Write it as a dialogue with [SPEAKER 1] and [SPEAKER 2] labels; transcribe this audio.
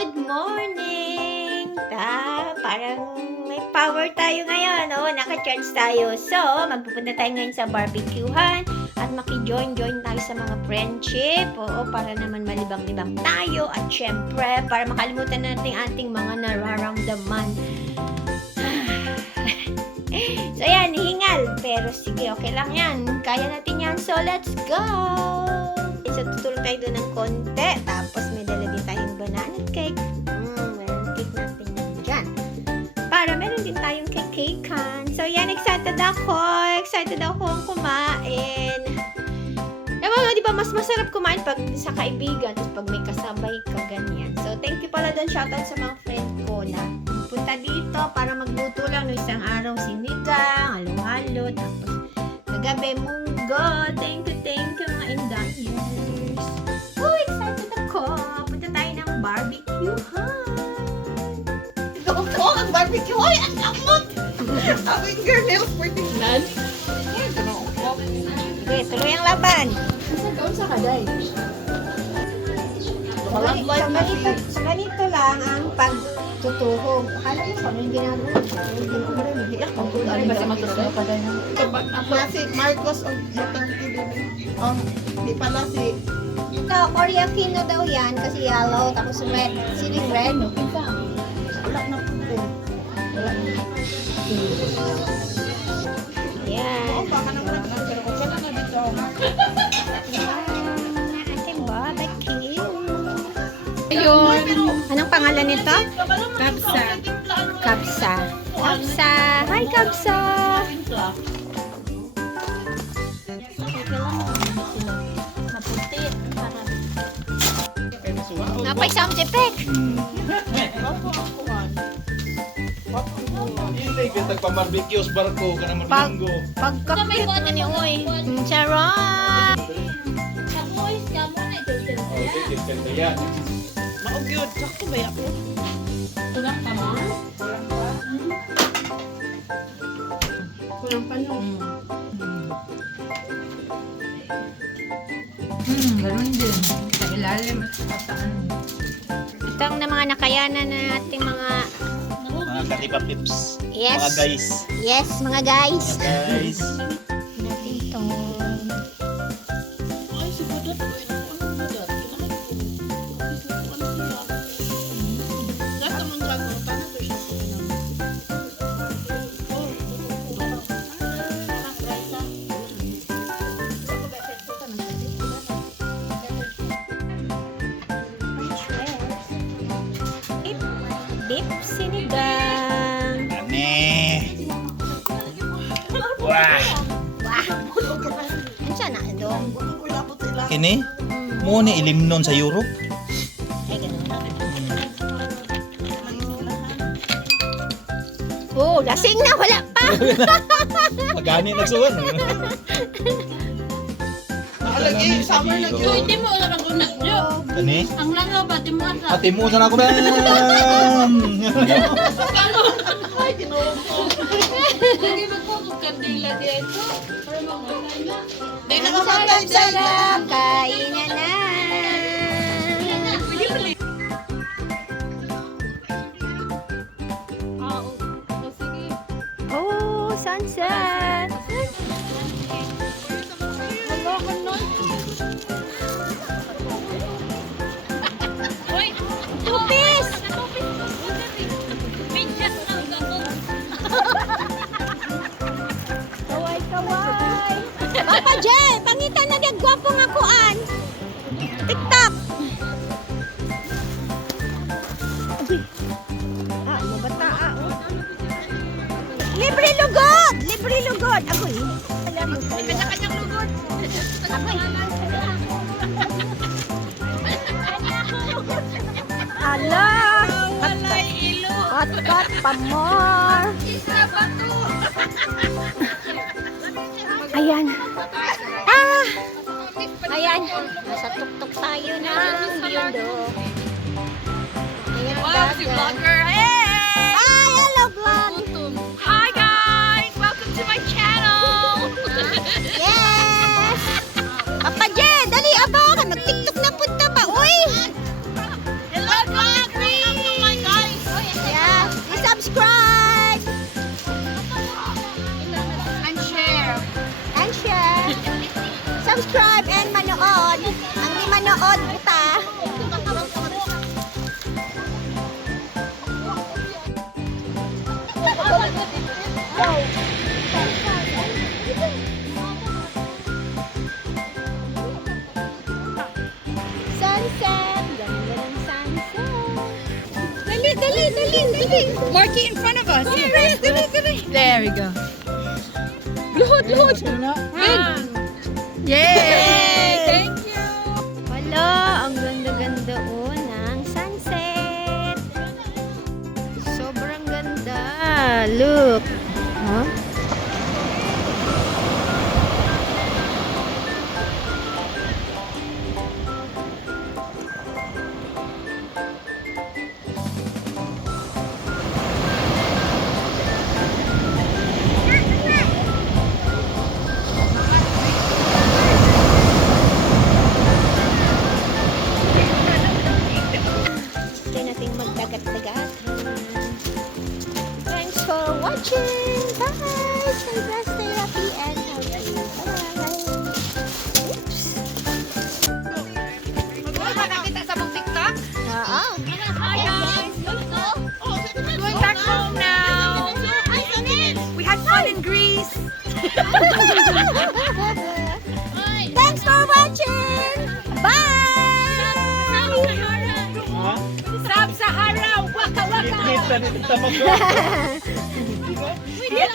[SPEAKER 1] good morning! Ta, parang may power tayo ngayon. Oo, naka-charge tayo. So, magpupunta tayo ngayon sa barbecuehan at maki-join-join tayo sa mga friendship. Oo, para naman malibang-libang tayo. At syempre, para makalimutan natin ating mga nararamdaman. so, yan, hingal. Pero sige, okay lang yan. Kaya natin yan. So, let's go! So, tutulog tayo doon ng konti. Tapos, may dala excited ako. Excited ako kumain. Ewan nga, di ba, mas masarap kumain pag sa kaibigan, tapos pag may kasabay ka, ganyan. So, thank you pala doon. Shoutout sa mga friend ko na punta dito para magluto lang no isang araw sinigang, halo-halo, tapos kagabi munggo. Thank you, thank you mga indayers. Oh, excited ako. Punta tayo ng barbecue, ha?
[SPEAKER 2] Ikaw ko ang barbecue. Ay, ang! Awing girl, nails for tingnan.
[SPEAKER 1] Okay, tuloy ang laban.
[SPEAKER 2] Saan sa kaday?
[SPEAKER 1] Sa ganito, sa ganito, sa lang ang pagtutuhog. Akala mo yung ginagawa.
[SPEAKER 2] Ano ba tayo? Ako si Marcos of Duterte. Oh, di pala si...
[SPEAKER 1] Ito, Koreakino daw yan kasi yellow, tapos red. Siling red.
[SPEAKER 2] Wala na po. Wala na.
[SPEAKER 1] Yan.
[SPEAKER 2] Baka naman na pero kung saan na dito.
[SPEAKER 1] Yan. Ating barbecue.
[SPEAKER 2] Ayun.
[SPEAKER 1] Anong pangalan nito?
[SPEAKER 2] Kapsa.
[SPEAKER 1] Kapsa. Kapsa. Hi, Kapsa. Napay sound effect.
[SPEAKER 3] Hindi ka tagpa-barbecue sa barko ka naman
[SPEAKER 1] Pag-
[SPEAKER 3] linggo.
[SPEAKER 1] Pagka-cute naman ni Uy. Mm, Charot.
[SPEAKER 3] Oh, titik ka kaya.
[SPEAKER 2] Maugyod. Sakto ba yan? Kulang pa mo? Kulang pa no.
[SPEAKER 4] Hmm, ganun din. Sa ilalim at sa kataan.
[SPEAKER 1] Ito ang na mga nakayanan na ating mga
[SPEAKER 3] Mga katipa pips.
[SPEAKER 1] yes.
[SPEAKER 3] Mga guys.
[SPEAKER 1] Yes, mga guys.
[SPEAKER 3] Mga guys.
[SPEAKER 1] Natin to.
[SPEAKER 2] Ay, si Budot. Ano Budot? Lahat naman gago. Paano
[SPEAKER 3] Kini? Mo ni ilimnon sa Europe.
[SPEAKER 1] Oh, lasing na. Wala pa.
[SPEAKER 3] Magani nagsuwan.
[SPEAKER 2] Nakalagay, summer na
[SPEAKER 5] So, hindi mo alam ang una. Yo,
[SPEAKER 3] Kani?
[SPEAKER 5] ang langaw ba? Di mo asa.
[SPEAKER 3] Ate mo sana ako ba?
[SPEAKER 2] Ay, ginoo ko.
[SPEAKER 5] Hindi mo ko kung kandila dito. Para mga
[SPEAKER 2] Di na makatay dyan.
[SPEAKER 1] Kainan na. Oh, sunset. Libre lugod! Libre lugod! Mo kayo.
[SPEAKER 5] Kanya-kanyang lugod.
[SPEAKER 1] Agoy. Ala!
[SPEAKER 5] Walay ilo.
[SPEAKER 1] Hot cut pa more.
[SPEAKER 5] Isa ba to?
[SPEAKER 1] Ayan. Ah! Ayan. Nasa tuktok tayo ng Biondo. Ayan
[SPEAKER 5] Wow, si vlogger.
[SPEAKER 1] Mag-subscribe and manood. Ang di manood, buta. Sunset! Ganda ng sunset.
[SPEAKER 4] Dali, dali, dali, dali. Marky in front of us. Here, dali, dali. There we go. Luhod, luhod. Good. Yay! Thank you.
[SPEAKER 1] Wala, ang ganda-ganda oh ng sunset. Sobrang ganda. Look. Thanks for watching. Bye!
[SPEAKER 2] Sub-Sahara, waka waka.
[SPEAKER 3] Kita